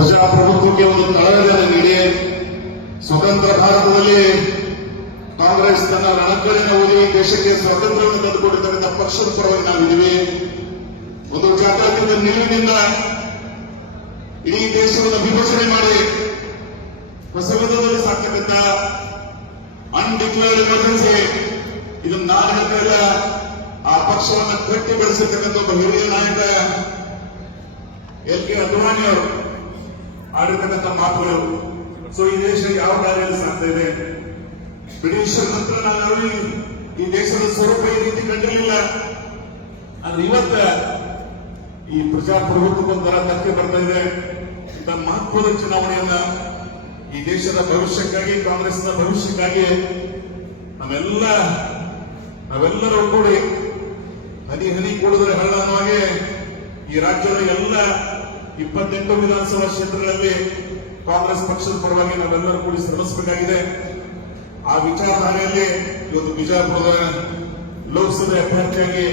ಪ್ರಜಾಪ್ರಭುತ್ವಕ್ಕೆ ಒಂದು ತಳಹದಿಯನ್ನು ನೀಡಿ ಸ್ವತಂತ್ರ ಭಾರತದಲ್ಲಿ ಕಾಂಗ್ರೆಸ್ ತನ್ನ ರಣಕರಿನ ಓದಿ ದೇಶಕ್ಕೆ ಸ್ವಾತಂತ್ರ್ಯವನ್ನು ತಂದುಕೊಟ್ಟಿರ್ತಕ್ಕಂಥ ಪಕ್ಷದ ಪರವಾಗಿ ನಾವಿದ್ದೀವಿ. ಒಂದು ಜಾತ್ಯತೀತ ನಿಲುವಿನಿಂದ ಇಡೀ ದೇಶವನ್ನು ವಿಭಜನೆ ಮಾಡಿ ಹೊಸ ವಿಧದಲ್ಲಿ ಸಾಕ್ತಕ್ಕಂಥ ಅನ್ಡಿಕ್ಲೇರ್ಡ್ ಎಮರ್ಜೆನ್ಸಿ ಇದನ್ನು ನಾನು ಹೇಳ್ತಾ ಆ ಪಕ್ಷವನ್ನು ಕಟ್ಟಿ ಬೆಳೆಸಿರ್ತಕ್ಕಂಥ ಒಬ್ಬ ಹಿರಿಯ ನಾಯಕ ಎಲ್.ಕೆ. ಅದ್ವಾನಿ ಅವರು ಆಡಿರ್ತಕ್ಕಂಥ ಮಾತುಗಳು. ಸೊ ಈ ದೇಶ ಯಾವ ದಾರಿಯಲ್ಲಿ ಸಾಗ್ತಾ ಇದೆ? ಬ್ರಿಟಿಷರ ನಂತರ ನಾವು ಈ ದೇಶದ ಸ್ವರೂಪ ಈ ರೀತಿ ಕಂಡಿರಲಿಲ್ಲ. ಆದ್ರೆ ಇವತ್ತ ಈ ಪ್ರಜಾಪ್ರಭುತ್ವಕ್ಕೊಂದರ ಧಕ್ಕೆ ಬರ್ತಾ ಇದೆ. ಇಂಥ ಮಹತ್ವದ ಚುನಾವಣೆಯನ್ನ ಈ ದೇಶದ ಭವಿಷ್ಯಕ್ಕಾಗಿ, ಕಾಂಗ್ರೆಸ್ನ ಭವಿಷ್ಯಕ್ಕಾಗಿ ನಾವೆಲ್ಲರೂ ಕೂಡಿ ಹನಿ ಹನಿ ಕೂಡಿದರೆ ಹಳ್ಳ ಅನ್ನುವಾಗೆ ಈ ರಾಜ್ಯದ ಎಲ್ಲ 28 ವಿಧಾನಸಭಾ ಕ್ಷೇತ್ರಗಳಲ್ಲಿ ಕಾಂಗ್ರೆಸ್ ಪಕ್ಷದ ಪರವಾಗಿ ನಾವೆಲ್ಲರೂ ಕೂಡಿ ಶ್ರಮಿಸಬೇಕಾಗಿದೆ. ಆ ವಿಚಾರಧಾರೆಯಲ್ಲಿ ಇವತ್ತು ಬಿಜಾಪುರದ ಲೋಕಸಭೆ ಅಭ್ಯರ್ಥಿಯಾಗಿ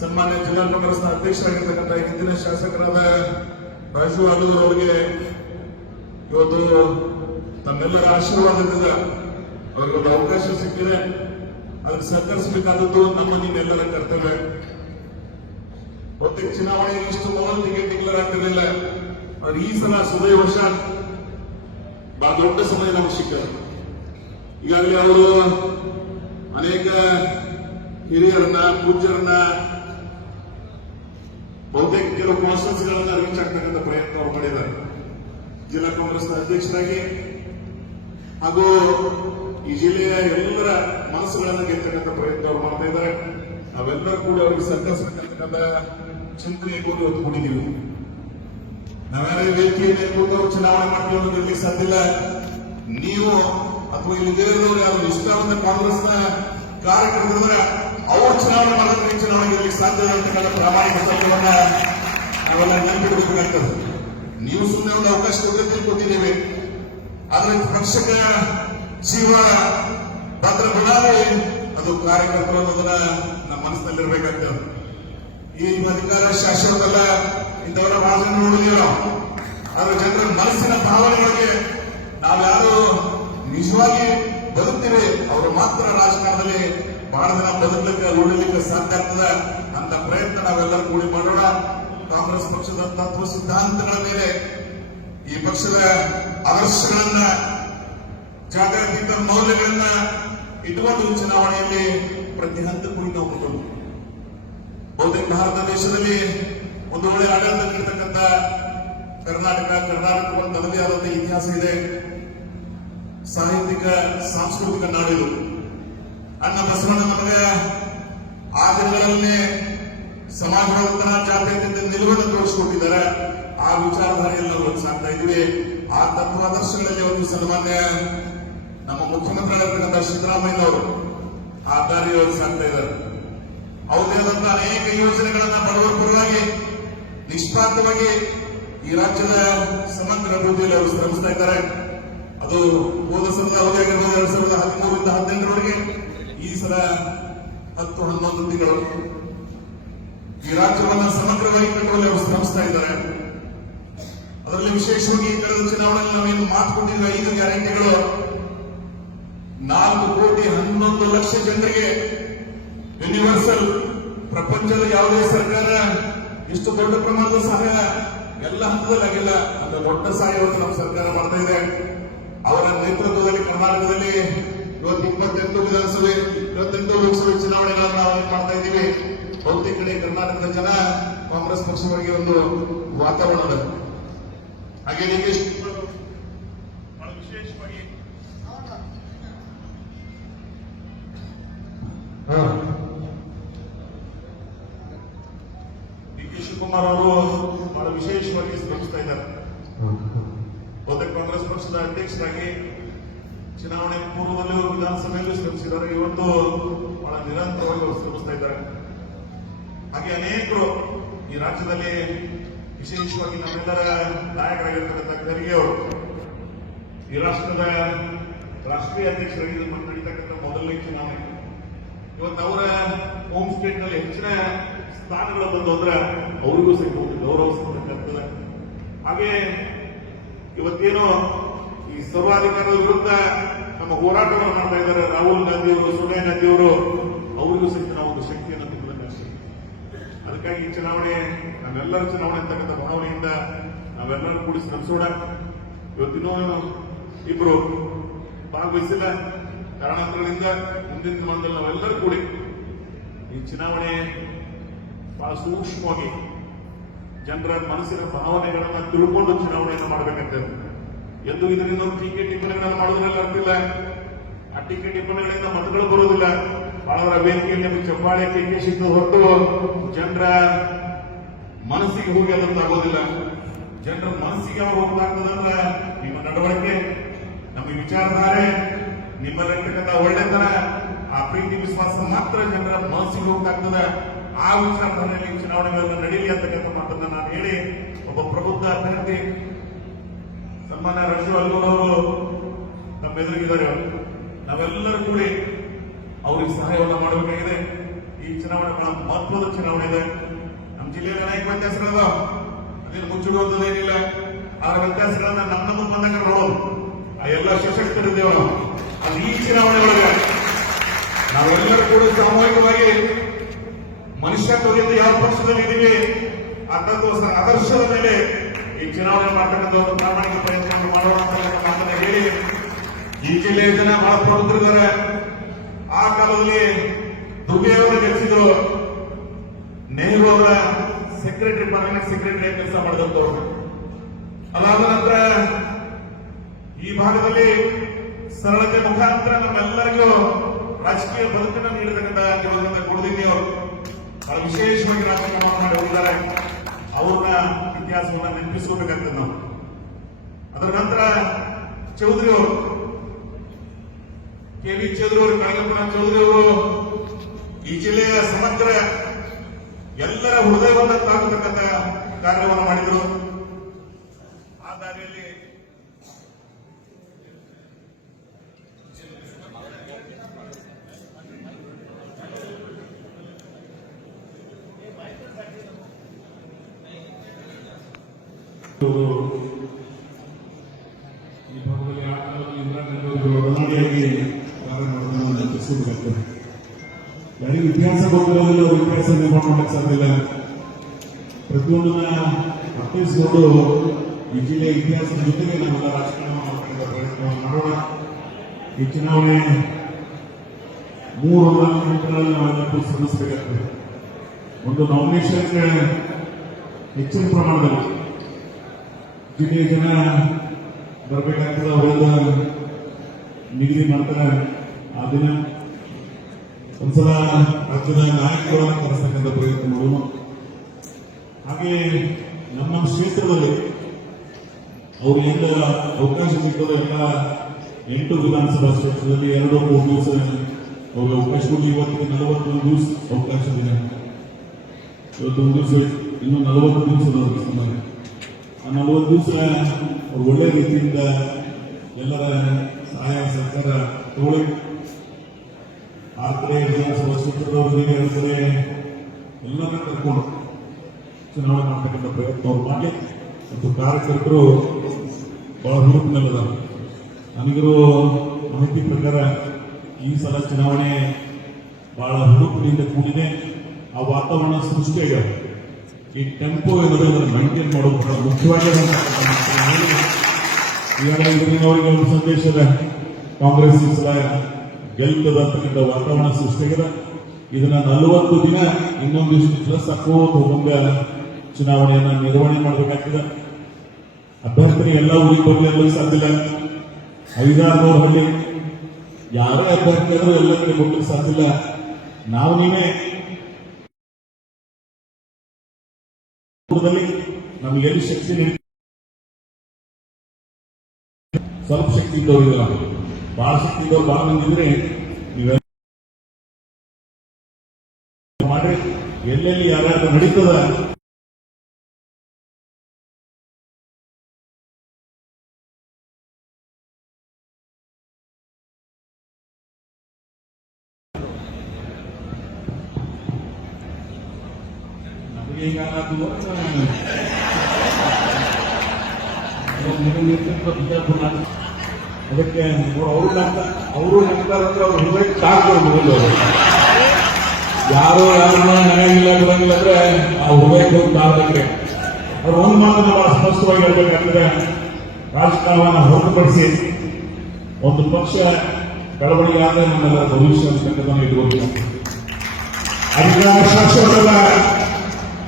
ಸನ್ಮಾನ್ಯ ಜಿಲ್ಲಾ ಕಾಂಗ್ರೆಸ್ನ ಅಧ್ಯಕ್ಷರಾಗಿರ್ತಕ್ಕಂಥ ಹಿಂದಿನ ಶಾಸಕರಾದ ರಾಜು ಆಲೂರು ಅವರಿಗೆ ಇವತ್ತು ತಮ್ಮೆಲ್ಲರ ಆಶೀರ್ವಾದದಿಂದ ಅವರಿಗೊಂದು ಅವಕಾಶ ಸಿಕ್ಕಿದೆ. ಅದನ್ನು ಸಹಕರಿಸಬೇಕಾದದ್ದು ನಮ್ಮ ನಿಮ್ಮೆಲ್ಲರ ಕರ್ತವ್ಯ. ಪ್ರತ್ಯೇಕ ಚುನಾವಣೆಗೆ ಇಷ್ಟು ಮೊದಲು ಟಿಕೆಟ್ ಡಿಕ್ಲೇರ್ ಆಗ್ತಿರಲಿಲ್ಲ. ಆದ್ರೆ ಈ ಸಲ ಸುದೈವಶ ಬಹಳ ದೊಡ್ಡ ಸಮಯ ನಮಗೆ ಸಿಕ್ಕಿದೆ. ಈಗಾಗಲೇ ಅವರು ಅನೇಕ ಹಿರಿಯರನ್ನ, ಪೂಜ್ಯರನ್ನ, ಬಹುತೇಕ ಕೆಲವು ಕಾನ್ಸ್ಟಿಟ್ಯೂನ್ಸಿಗಳನ್ನ ರೀಚ್ ಆಗ್ತಕ್ಕಂಥ ಪ್ರಯತ್ನ ಅವರು ಮಾಡಿದ್ದಾರೆ. ಜಿಲ್ಲಾ ಕಾಂಗ್ರೆಸ್ನ ಅಧ್ಯಕ್ಷರಾಗಿ ಹಾಗೂ ಈ ಜಿಲ್ಲೆಯ ಎಲ್ಲರ ಮನಸ್ಸುಗಳನ್ನು ಗೆಲ್ತಕ್ಕಂಥ ಪ್ರಯತ್ನ ಅವರು ಮಾಡ್ತಾ ಇದ್ದಾರೆ. ನಾವೆಲ್ಲರೂ ಕೂಡ ಅವರಿಗೆ ಸಹಕರಿಸತಕ್ಕಂಥ ಚಿಂತನೆ ಕೂಡ ಇವತ್ತು ಕೂಡಿದ್ದೀವಿ. ನಾವ್ಯಾರ ವೇದಿಕೆಯಲ್ಲಿ ಕೂತು ಚುನಾವಣೆ ಮಾಡ್ತೀವಿ ಅನ್ನೋದು ಇರ್ಲಿಕ್ಕೆ ಸಾಧ್ಯ ಇಲ್ಲ. ನೀವು ಅಥವಾ ಇಲ್ಲಿ ಬೇರೆಯವರು ಯಾರು ಇಷ್ಟವಾದ ಕಾಂಗ್ರೆಸ್ನ ಕಾರ್ಯಕರ್ತರಿದ್ರೆ ಅವರು ಚುನಾವಣೆ ಮಾಡೋದ್ರೆ ಚುನಾವಣೆ ಗೆಲ್ಲಕ್ಕೆ ಸಾಧ್ಯ ಅಂತಕ್ಕಂಥ ಪ್ರಾಮಾಣಿಕ ಸತ್ಯವನ್ನ ನಾವೆಲ್ಲ ನೆನಪಿಡಬೇಕಾಗ್ತದೆ. ನೀವು ಸುಮ್ಮನೆ ಒಂದು ಅವಕಾಶ ಕೊಡದೆ ತಿಳ್ಕೊತಿದ್ದೇವೆ. ಆದ್ರೆ ಪಕ್ಷದ ಜೀವ ಭದ್ರ ಬುನಾದಿ ಅದು ಕಾರ್ಯಕರ್ತರು ಅನ್ನೋದನ್ನ ನಮ್ಮ ಮನಸ್ಸಿನಲ್ಲಿರ್ಬೇಕಾಗ್ತದೆ. ಈ ಅಧಿಕಾರ ಶಾಶ್ವತಲ್ಲ. ಇಂಥವರ ಭಾಷಣ ನೋಡಿದೀವಿ ನಾವು. ಆದ್ರೆ ಜನರ ಮನಸ್ಸಿನ ಭಾವನೆಗಳಿಗೆ ನಾವ್ಯಾರು ನಿಜವಾಗಿ ಬದುಕ್ತೀವಿ ಅವರು ಮಾತ್ರ ರಾಜಕಾರಣದಲ್ಲಿ ಬಹಳ ದಿನ ಬದುಕಲಿಕ್ಕೆ, ಉಳಿಲಿಕ್ಕೆ ಸಾಧ್ಯ ಆಗ್ತದೆ. ಅಂತ ಪ್ರಯತ್ನ ನಾವೆಲ್ಲರೂ ಕೂಡಿ ಮಾಡೋಣ. ಕಾಂಗ್ರೆಸ್ ಪಕ್ಷದ ತತ್ವ ಸಿದ್ಧಾಂತಗಳ ಮೇಲೆ, ಈ ಪಕ್ಷದ ಆದರ್ಶಗಳನ್ನ, ಜಾತ್ಯತೀತ ಮೌಲ್ಯಗಳನ್ನ ಇಟ್ಟುಕೊಂಡು ಚುನಾವಣೆಯಲ್ಲಿ ಪ್ರತಿ ಹಂತಕ್ಕೂ ನಾವು ಹೋಗೋದು. ಬಹುತೇಕ ಭಾರತ ದೇಶದಲ್ಲಿ ಒಂದು ಒಳ್ಳೆ ಆಡಳಿತ ನೀಡತಕ್ಕಂಥ ಕರ್ನಾಟಕ ತನ್ನದೇ ಆದಂಥ ಇತಿಹಾಸ ಇದೆ. ಸಾಹಿತ್ಯಿಕ, ಸಾಂಸ್ಕೃತಿಕ ನಾಡಿದು. ಅಣ್ಣ ಬಸವಣ್ಣ ನಮಗೆ ಆ ದಿನಗಳಲ್ಲೇ ಸಮಾಜವಾದತನ, ಜಾತ್ಯತೀತ ನಿಲುವನ್ನು ತೋರಿಸಿಕೊಟ್ಟಿದ್ದಾರೆ. ಆ ವಿಚಾರಧಾರೆಯಲ್ಲಿ ನಾವು ಸಾಗ್ತಾ ಇದ್ವಿ. ಆ ತತ್ವಾದರ್ಶಗಳಲ್ಲಿ ಒಂದು ಸನ್ಮಾನ್ಯ ನಮ್ಮ ಮುಖ್ಯಮಂತ್ರಿಗಳಾಗಿರ್ತಕ್ಕಂಥ ಸಿದ್ದರಾಮಯ್ಯ ಅವರು ಆ ದಾರಿಯಲ್ಲಿ ಸಾಗ್ತಾ ಇದ್ದಾರೆ. ಅವರದೇ ಆದಂತ ಅನೇಕ ಯೋಜನೆಗಳನ್ನ ಬಡವರ ಪರವಾಗಿ ನಿಷ್ಪಾತವಾಗಿ ಈ ರಾಜ್ಯದ ಸಮಗ್ರ ಅಭಿವೃದ್ಧಿಯಲ್ಲಿ ಅವರು ಶ್ರಮಿಸ್ತಾ ಇದ್ದಾರೆ. ಅದು ಹೋದ ಸಲದ ಅವಧಿ ಆಗಿರ್ಬೋದು 2013ರಿಂದ 2018ರವರೆಗೆ, ಈ ಸಲ 10-11 ತಿಂಗಳು ಈ ರಾಜ್ಯವನ್ನ ಸಮಗ್ರವಾಗಿ ಕಟ್ಟುವಲ್ಲಿ ಅವರು ಶ್ರಮಿಸ್ತಾ ಇದ್ದಾರೆ. ಅದರಲ್ಲಿ ವಿಶೇಷವಾಗಿ ಕಳೆದ ಚುನಾವಣೆಯಲ್ಲಿ ನಾವೇನು ಮಾತುಕೊಂಡಿದ್ವಿ 5 ಗ್ಯಾರಂಟಿಗಳು 4,11,00,000 ಜನರಿಗೆ ಯೂನಿವರ್ಸಲ್. ಪ್ರಪಂಚದ ಯಾವುದೇ ಸರ್ಕಾರ ಇಷ್ಟು ದೊಡ್ಡ ಪ್ರಮಾಣದ ಸಹಾಯ ಎಲ್ಲ ಹಂತದಲ್ಲಿ ಆಗಿಲ್ಲ. ಅಂದ್ರೆ ದೊಡ್ಡ ಸಹಾಯವನ್ನು ನಮ್ಮ ಸರ್ಕಾರ ಮಾಡ್ತಾ ಇದೆ. ಅವರ ನೇತೃತ್ವದಲ್ಲಿ ಕರ್ನಾಟಕದಲ್ಲಿ ಇವತ್ತು 28 ವಿಧಾನಸಭೆ, 28 ಲೋಕಸಭೆ ಚುನಾವಣೆಗಳನ್ನು ನಾವು ಮಾಡ್ತಾ ಇದ್ದೀವಿ. ಬಹುತೇಕ ಕಡೆ ಕರ್ನಾಟಕದ ಜನ ಕಾಂಗ್ರೆಸ್ ಪಕ್ಷದವರಿಗೆ ಒಂದು ವಾತಾವರಣ. ಹಾಗೆ ಬಹಳ ವಿಶೇಷವಾಗಿ ಡಿ.ಕೆ. ಶಿವಕುಮಾರ್ ಅವರು ಬಹಳ ವಿಶೇಷವಾಗಿ ಶ್ರಮಿಸ್ತಾ ಇದ್ದಾರೆ. ಬಹುತೇಕ ಕಾಂಗ್ರೆಸ್ ಪಕ್ಷದ ಅಧ್ಯಕ್ಷರಾಗಿ ಚುನಾವಣೆ ಪೂರ್ವದಲ್ಲೂ ವಿಧಾನಸಭೆಯಲ್ಲೂ ಶ್ರಮಿಸಿದ್ದಾರೆ. ಇವತ್ತು ಬಹಳ ನಿರಂತರವಾಗಿ ಅವರು ಶ್ರಮಿಸ್ತಾ ಇದ್ದಾರೆ. ಹಾಗೆ ಅನೇಕರು ಈ ರಾಜ್ಯದಲ್ಲಿ, ವಿಶೇಷವಾಗಿ ನಮ್ಮೆಲ್ಲರ ನಾಯಕರಾಗಿರ್ತಕ್ಕಂಥ ಖರ್ಗೆ ಅವರು ಈ ರಾಷ್ಟ್ರದ ರಾಷ್ಟ್ರೀಯ ಅಧ್ಯಕ್ಷರಾಗಿ ನಡೀತಕ್ಕಂಥ ಮೊದಲನೇ ಚುನಾವಣೆ. ಇವತ್ತು ಅವರ ಹೋಮ್ ಸ್ಟೇಟ್ ನಲ್ಲಿ ಹೆಚ್ಚಿನ ಸ್ಥಾನಗಳು ಬಂದು ಅಂದ್ರೆ ಅವರಿಗೂ ಸಿಕ್ಕ ಗೌರವ ಸಿಗಬೇಕಾಗ್ತದೆ. ಆಗ ಹಾಗೆ ಇವತ್ತೇನು ಈ ಸರ್ವಾಧಿಕಾರದ ವಿರುದ್ಧ ನಮ್ಮ ಹೋರಾಟವನ್ನು ಮಾಡ್ತಾ ಇದ್ದಾರೆ ರಾಹುಲ್ ಗಾಂಧಿ ಅವರು, ಸೋನಿಯಾ ಗಾಂಧಿ ಅವರು, ಅವರಿಗೂ ಸಹಿತ ನಾವು ಒಂದು ಶಕ್ತಿಯನ್ನು ತುಂಬಿದಂತೆ ಅಷ್ಟೇ. ಅದಕ್ಕಾಗಿ ಈ ಚುನಾವಣೆ ನಮ್ಮೆಲ್ಲರ ಚುನಾವಣೆ ಅಂತಕ್ಕಂಥ ಭಾವನೆಯಿಂದ ನಾವೆಲ್ಲರೂ ಕೂಡಿ ಶ್ರಮಿಸೋಣ. ಇವತ್ತಿನೂ ಇಬ್ರು ಭಾಗವಹಿಸಿಲ್ಲ ಕಾರಣಾಂತರಗಳಿಂದ. ಮುಂದಿನ ದಿನದಲ್ಲಿ ನಾವೆಲ್ಲರೂ ಕೂಡಿ ಈ ಚುನಾವಣೆ ಬಹಳ ಸೂಕ್ಷ್ಮವಾಗಿ ಜನರ ಮನಸ್ಸಿನ ಭಾವನೆಗಳನ್ನ ತಿಳ್ಕೊಂಡು ಚುನಾವಣೆಯನ್ನು ಮಾಡಬೇಕಂತ ಎಂದು ಇದರಿಂದ ಟೀಕೆ ಟಿಪ್ಪಣಿಗಳನ್ನು ಮಾಡೋದ್ರಲ್ಲಿ ಅರ್ಥ. ಆ ಟೀಕೆ ಟಿಪ್ಪಣಿಗಳಿಂದ ಮತಗಳು ಬರುವುದಿಲ್ಲ. ಬಹಳ ವೇದಿಕೆಯಲ್ಲಿ ಚಪ್ಪಾಳೆ ಕೇಕೆ ಸಿದ್ದು ಹೊರತು ಜನರ ಮನಸ್ಸಿಗೆ ಹೋಗಿ ಅದಂತಾಗೋದಿಲ್ಲ. ಜನರ ಮನಸ್ಸಿಗೆ ಯಾವಾಗ ಹೋಗ್ತಾಗ್ತದಂದ್ರ ನಿಮ್ಮ ನಡವಳಿಕೆ, ನಮ್ಮ ವಿಚಾರಧಾರೆ, ನಿಮ್ಮಲ್ಲಿರ್ತಕ್ಕಂಥ ಒಳ್ಳೆತನ, ಆ ಪ್ರೀತಿ ವಿಶ್ವಾಸ ಮಾತ್ರ ಜನರ ಮನಸ್ಸಿಗೆ ಹೋಗ್ತಾಗ್ತದೆ. ಆ ವಿಚಾರಧಾರೆಯಲ್ಲಿ ಚುನಾವಣೆಗಳನ್ನು ನಡೀಲಿ ಅಂತಕ್ಕಂಥ ಮಾತನ್ನ ನಾನು ಹೇಳಿ, ಒಬ್ಬ ಪ್ರಬುದ್ಧ ಅಭ್ಯರ್ಥಿ ಸನ್ಮಾನ್ಯ ರಜು ಅಲ್ಗೂರವರು ನಮ್ಮ ಎದುರಿಗಿದ್ದಾರೆ. ನಾವೆಲ್ಲರೂ ಕೂಡಿ ಅವ್ರಿಗೆ ಸಹಾಯವನ್ನು ಮಾಡಬೇಕಾಗಿದೆ. ಈ ಚುನಾವಣೆ ಬಹಳ ಮಹತ್ವದ ಚುನಾವಣೆ ಇದೆ. ನಮ್ಮ ಜಿಲ್ಲೆಯಲ್ಲಿ ಅನೇಕ ವ್ಯತ್ಯಾಸಗಳಿದಾವ, ಅದೇನು ಮುಚ್ಚುಗೋದೇನಿಲ್ಲ. ಆ ವ್ಯತ್ಯಾಸಗಳನ್ನ ನಮ್ಮ ಬಂದಾಗ ನೋಡೋದು. ಆ ಎಲ್ಲ ಸಶಕ್ತರಿದ್ದೇವೆ ನಾವು. ಅದು ಈ ಚುನಾವಣೆ ಒಳಗೆ ನಾವೆಲ್ಲರೂ ಕೂಡ ಸಾಮೂಹಿಕವಾಗಿ ಮನುಷ್ಯತ್ವದಿಂದ ಯಾವ ಪಕ್ಷದಲ್ಲಿ ಇದ್ದೀವಿ ಆದರ್ಶದ ಮೇಲೆ ಈ ಚುನಾವಣೆ ಮಾಡ್ತಕ್ಕಂಥ ಒಂದು ಪ್ರಾಮಾಣಿಕ ಪ್ರಯತ್ನ ಮಾಡೋಣ ಅಂತ ಮಾತನ್ನ ಹೇಳಿ, ಈ ಜಿಲ್ಲೆಯ ಜನ ಬಹಳ ಪ್ರಬುದ್ಧರಿದ್ದಾರೆ. ಆ ಕಾಲದಲ್ಲಿ ದುಬೆಯವರು ಗೆಲ್ಲಿಸಿದ್ರು, ನೆಹರು ಅವರ ಸೆಕ್ರೆಟರಿ, ಪರ್ಮನೆಂಟ್ ಸೆಕ್ರೆಟರಿ ಕೆಲಸ ಮಾಡಿದಂತವ್ರು. ಅದಾದ ನಂತರ ಈ ಭಾಗದಲ್ಲಿ ಸರಳತೆ ಮುಖಾಂತರ ನಮ್ಮೆಲ್ಲರಿಗೂ ರಾಜಕೀಯ ಬದುಕನ್ನು ನೀಡತಕ್ಕಂಥ ಕೊಡದಿದ್ದೆ ಅವರು ಬಹಳ ವಿಶೇಷವಾಗಿ ರಾಜಕಾರಣ ಮಾಡಿ ಹೋಗಿದ್ದಾರೆ. ಅವ್ರನ್ನ ಇತಿಹಾಸವನ್ನ ನೆನಪಿಸ್ಕೋಬೇಕಾಗ್ತದೆ ನಾವು. ಅದರ ನಂತರ ಚೌಧರಿ ಅವರು, ಕೆ.ವಿ. ಚೌಧರಿ ಅವರು, ಕಳಗಪ್ಪನ ಚೌಧರಿ ಅವರು ಈ ಜಿಲ್ಲೆಯ ಸಮಗ್ರ ಎಲ್ಲರ ಹೃದಯವನ್ನು ತಾಕತಕ್ಕಂಥ ಕಾರ್ಯವನ್ನು ಮಾಡಿದರು. ಆ ದಾರಿಯಲ್ಲಿ ಈ ಭಾಗದಲ್ಲಿ ಆ ಕಾಲದಲ್ಲಿ ಇಂದಿರಾ ಗಾಂಧಿ ಅವರು ಒಡನಾಡಿಯಾಗಿ ಕಾರ್ಯ ಮಾಡೋದನ್ನು ನೆನಪಿಸಬೇಕಾಗ್ತದೆ. ಯಾರಿಗೂ ಇತಿಹಾಸ ಗೊತ್ತಿರೋದಿಲ್ಲ, ಅವ್ರ ಇತಿಹಾಸ ನಿರ್ಮಾಣ ಮಾಡಕ್ಕೆ ಸಾಧ್ಯ ಇಲ್ಲ. ಪ್ರತಿಯೊಂದನ್ನ ಅರ್ಥೈಸಿಕೊಂಡು ಈ ಜಿಲ್ಲೆಯ ಇತಿಹಾಸದ ಜೊತೆಗೆ ನಾವೆಲ್ಲ ರಾಜಕಾರಣ ಮಾಡತಕ್ಕಂಥ ಪ್ರಯತ್ನವನ್ನು ಮಾಡೋಣ. ಈ ಚುನಾವಣೆ 3 ಹಂತಗಳಲ್ಲಿ ನಾವೆಲ್ಲ ಶ್ರಮಿಸಬೇಕಾಗ್ತದೆ. ಒಂದು ನಾಮಿನೇಷನ್ಗೆ ಹೆಚ್ಚಿನ ಪ್ರಮಾಣದಲ್ಲಿ ಜಿಲ್ಲೆಯ ಜನ ಬರಬೇಕಾಗ್ತದೆ. ಅವರೆಲ್ಲ ನಿಗದಿ ಮಾಡ್ತಾರೆ. ಆ ದಿನ ಒಂದ್ಸಲ ರಾಜ್ಯದ ನಾಯಕರನ್ನು ಕರೆಸ್ತಕ್ಕಂಥ ಪ್ರಯತ್ನ ಮಾಡೋಣ. ಹಾಗೆ ನಮ್ಮ ಕ್ಷೇತ್ರದಲ್ಲಿ ಅವ್ರಿಂದ ಅವಕಾಶ ಸಿಕ್ಕದ ಎಲ್ಲ 8 ವಿಧಾನಸಭಾ ಕ್ಷೇತ್ರದಲ್ಲಿ 2-3 ದಿವಸ ಅವ್ರಿಗೆ ಅವಕಾಶ ಕೊಟ್ಟು ಇವತ್ತಿಗೆ 41 ದಿವಸ ಅವಕಾಶ ಇದೆ. ಇವತ್ತೊಂದು ದಿವಸ, ಇನ್ನು 40 ದಿವಸ. ಆ 40 ದಿವಸ ಅವ್ರು ಒಳ್ಳೆ ರೀತಿಯಿಂದ ಎಲ್ಲರ ಸಹಾಯ ಸಹಕಾರ ತಗೊಳ್ಳಿ. 6 ವಿಧಾನಸಭಾ ಕ್ಷೇತ್ರದವರಿಗೆ 2 ಸರಿ ಎಲ್ಲರನ್ನ ಕರ್ಕೊಂಡು ಚುನಾವಣೆ ಮಾಡತಕ್ಕಂಥ ಪ್ರಯತ್ನ ಅವ್ರು ಮಾಡಿ. ಮತ್ತು ಕಾರ್ಯಕರ್ತರು ಬಹಳ ಹುರುಪಿನಲ್ಲದ. ನನಗಿರೋ ಮಾಹಿತಿ ಪ್ರಕಾರ ಈ ಸಲ ಚುನಾವಣೆ ಬಹಳ ಹುರುಪಿನಿಂದ ಕೂಡಿದೆ. ಆ ವಾತಾವರಣ ಸೃಷ್ಟಿಯಾಗ ಈ ಟೆಂಪೋ ಏನಾದರೂ ಮೈಂಟೈನ್ ಮಾಡೋದು ಬಹಳ ಮುಖ್ಯವಾಗಿದೆ. ಈಗಾಗಲೇ ಇದರಿಂದವರಿಗೆ ಒಂದು ಸಂದೇಶದ ಕಾಂಗ್ರೆಸ್ ಈ ಸಲ ಗೆಲ್ಲುತ್ತದೆ ಅಂತಕ್ಕಂಥ ವಾತಾವರಣ ಸೃಷ್ಟಿಯಾಗಿದೆ. ಇದನ್ನ 40 ದಿನ ಇನ್ನೊಂದಿಷ್ಟು ಪ್ಲಸ್ ಹಾಕೋದು ಹೋಗುವಂಗ ಚುನಾವಣೆಯನ್ನ ನಿರ್ವಹಣೆ ಮಾಡಬೇಕಾಗ್ತದೆ. ಅಭ್ಯರ್ಥಿ ಎಲ್ಲ ಊರಿಗೆ ಬರಲು ಸಾಧ್ಯ ಇಲ್ಲ. 5-6 ಹಳ್ಳಿ ಯಾರೇ ಅಭ್ಯರ್ಥಿ ಆದರೂ ಎಲ್ಲರಿಗೆ ಹೋಗಲಿಕ್ಕೆ ಸಾಧ್ಯ ಇಲ್ಲ. ನಾವು ನೀವೇ ನಮ್ಗೆ ಎಲ್ಲಿ ಶಕ್ತಿ ಸ್ವಲ್ಪ ಶಕ್ತಿ ಇದ್ದವರಿಲ್ಲ, ಬಹಳ ಶಕ್ತಿ ಇದ್ದವ್ರು ಬಹಳ ಮಂದಿದ್ರೆ ನೀವೆಲ್ಲ ಮಾಡ್ರಿ. ಎಲ್ಲೆಲ್ಲಿ ಯಾರ್ಯಾರು ನಡೀತದ ನಮಗೆ ಈಗ ನೇತೃತ್ವ ಬಿಜಾಪುರ ಅದಕ್ಕೆ ಅವರು ನಮ್ಗಾರಂದ್ರೆ ಅವ್ರು ಹೃದಯ ಕಾಡ್ತಾರೆ ಮೊದಲು ಯಾರು ಯಾರನ್ನ ನಡೆಯಂಗಿಲ್ಲ ಬಿಡಂಗಿಲ್ಲ ಅಂದ್ರೆ ಆ ಹೃದಯಕ್ಕೆ ಕಾಡಕ್ಕೆ ಅವ್ರು ಒಂದು ಮಾತನ್ನ ಬಹಳ ಸ್ಪಷ್ಟವಾಗಿ ಹೇಳ್ಬೇಕಾದ್ರೆ ರಾಜಕಾರಣವನ್ನು ಹೊರತುಪಡಿಸಿ ಒಂದು ಪಕ್ಷ ಬೆಳವಣಿಗೆ ಆದ್ರೆ ನಮ್ಮೆಲ್ಲರ ಭವಿಷ್ಯ ಅಂತಕ್ಕಂಥದ್ದನ್ನು ಇಟ್ಕೊಳ್ಬೇಕು. ಅಧಿಕಾರ ಶಾಶ್ವತದ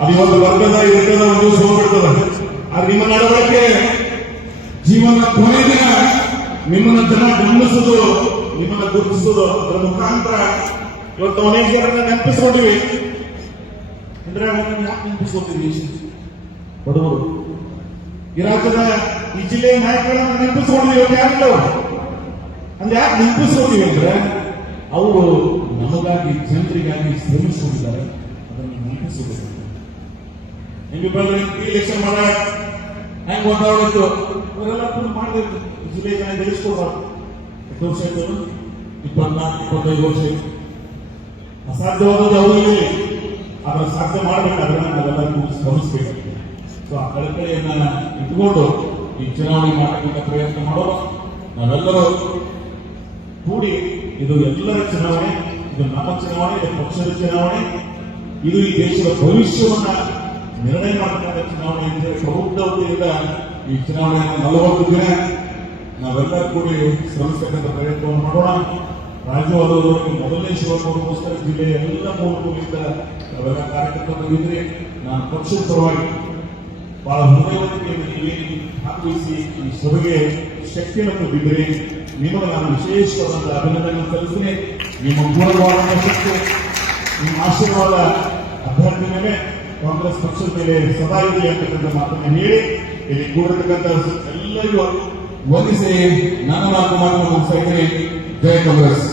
ಅದು ಒಂದು ವರ್ಗದ ಇರ್ತದ ಒಂದು ದಿವಸ ಹೋಗ್ಬಿಡ್ತದೆ. ಆದ್ರೆ ನಿಮ್ಮ ನಡವಳಿಕೆ ಜೀವನ ಕೊನೆ ದಿನ ನಿಮ್ಮನ್ನ ಜನ ಗಮನಿಸುವುದು, ನಿಮ್ಮನ್ನ ಗುರುತಿಸುವುದು, ಅದರ ಮುಖಾಂತರ ಇವತ್ತು ಅನೇಕ ಜನರನ್ನ ನೆನಪಿಸ್ಕೊಂಡಿವಿ. ಅಂದ್ರೆ ಅವರನ್ನು ಯಾಕೆ ನೆನಪಿಸ್ಕೊತೀವಿ? ಬಡವರು ಈ ರಾಜ್ಯದ ಈ ಜಿಲ್ಲೆಯ ನಾಯಕರನ್ನ ನೆನಪಿಸ್ಕೊಂಡಿವಿ. ಯಾರಿಲ್ಲ ಅಂದ್ರೆ ಯಾಕೆ ನೆನಪಿಸ್ಕೊತೀವಿ ಅಂದ್ರೆ ಅವರು ನಮಗಾಗಿ ಜನರಿಗಾಗಿ ಶ್ರಮಿಸಿಕೊಂಡಿದ್ದಾರೆ. ಅದನ್ನು ನೆನಪಿಸಬೇಕು. ನಿಮಗೆ ಬಂದ್ರೆ ಎಲೆಕ್ಷನ್ ಮಾಡ ಹೆಂಗ್ ಮಾತಾಡೋದು ಅವರೆಲ್ಲ ಪೂರ್ಣ ಮಾಡಬೇಕು. ಜಿಲ್ಲೆ ಜನ ಗೆಲ್ಲಿಸ್ಕೊಡ್ಬಾರ್ದು. ಎಷ್ಟು ವರ್ಷ ಆಯ್ತು? 24-25 ವರ್ಷ. ಅಸಾಧ್ಯವಾದದ್ದು ಯಾವುದಿಲ್ಲ. ಅದರ ಸಾಧ್ಯ ಮಾಡಬೇಕಾದ್ರೆ ನಾವೆಲ್ಲ ಶ್ರಮಿಸಬೇಕು. ಸೊ ಆ ಕಳಕಳಿಯನ್ನ ಇಟ್ಕೊಂಡು ಈ ಚುನಾವಣೆ ಮಾಡಬೇಕಂತ ಪ್ರಯತ್ನ ಮಾಡೋಣ. ನಾವೆಲ್ಲರೂ ಕೂಡಿ ಇದು ಎಲ್ಲರ ಚುನಾವಣೆ, ಇದು ನಮ್ಮ ಚುನಾವಣೆ, ಇದು ಪಕ್ಷದ ಚುನಾವಣೆ, ಇದು ಈ ದೇಶದ ಭವಿಷ್ಯವನ್ನ ನಿರ್ಣಯ ಮಾಡಬೇಕಾದ ಚುನಾವಣೆ ಅಂತ ಹೇಳಿ ಪ್ರಬುದ್ಧತೆಯಿಂದ ಈ ಚುನಾವಣೆಯನ್ನು 40 ದಿನ ನಾವೆಲ್ಲ ಕೂಡಿ ಶ್ರಮಿಸತಕ್ಕಂಥ ಪ್ರಯತ್ನವನ್ನು ಮಾಡೋಣ. ರಾಜ್ಯವಾದವರಿಗೆ ಮೊದಲನೇ ಶಿವಮೊಗ್ಗಕ್ಕೋಸ್ಕರ ಜಿಲ್ಲೆಯ ಎಲ್ಲ ಮೂಲಗಳಿಂದ ನಾವೆಲ್ಲ ಕಾರ್ಯಕರ್ತರು ಇದ್ರೆ ನಾನು ಪಕ್ಷದ ಪರವಾಗಿ ಬಹಳ ಹೃದಯವಂತಿಕೆಯಲ್ಲಿ ಭಾಗವಹಿಸಿ ಈ ಸಭೆಗೆ ಶಕ್ತಿಯನ್ನು ತುಂಬಿದರೆ ನಿಮಗೆ ನಾನು ವಿಶೇಷವಾದ ಅಭಿನಂದನೆ ಸಲ್ಲಿಸ್ತೇನೆ. ನಿಮ್ಮ ಪೂರ್ಣವಾದ ಶಕ್ತಿ, ನಿಮ್ಮ ಆಶೀರ್ವಾದ ಅಭ್ಯರ್ಥಿ ಮೇಲೆ, ಕಾಂಗ್ರೆಸ್ ಪಕ್ಷದ ಮೇಲೆ ಸದಾ ಇರಲಿ ಅಂತಕ್ಕಂಥ ಮಾತನ್ನು ಹೇಳಿ ಇಲ್ಲಿ ಕೂಡಿರ್ತಕ್ಕಂಥ ಎಲ್ಲರಿಗೂ ವಂದಿಸಿ ನನ್ನ ನಾಲ್ಕು ಮಾತನ್ನು ಮುಗಿಸ್ತಾ ಇದ್ದೇನೆ. ಜಯ ಕಾಂಗ್ರೆಸ್.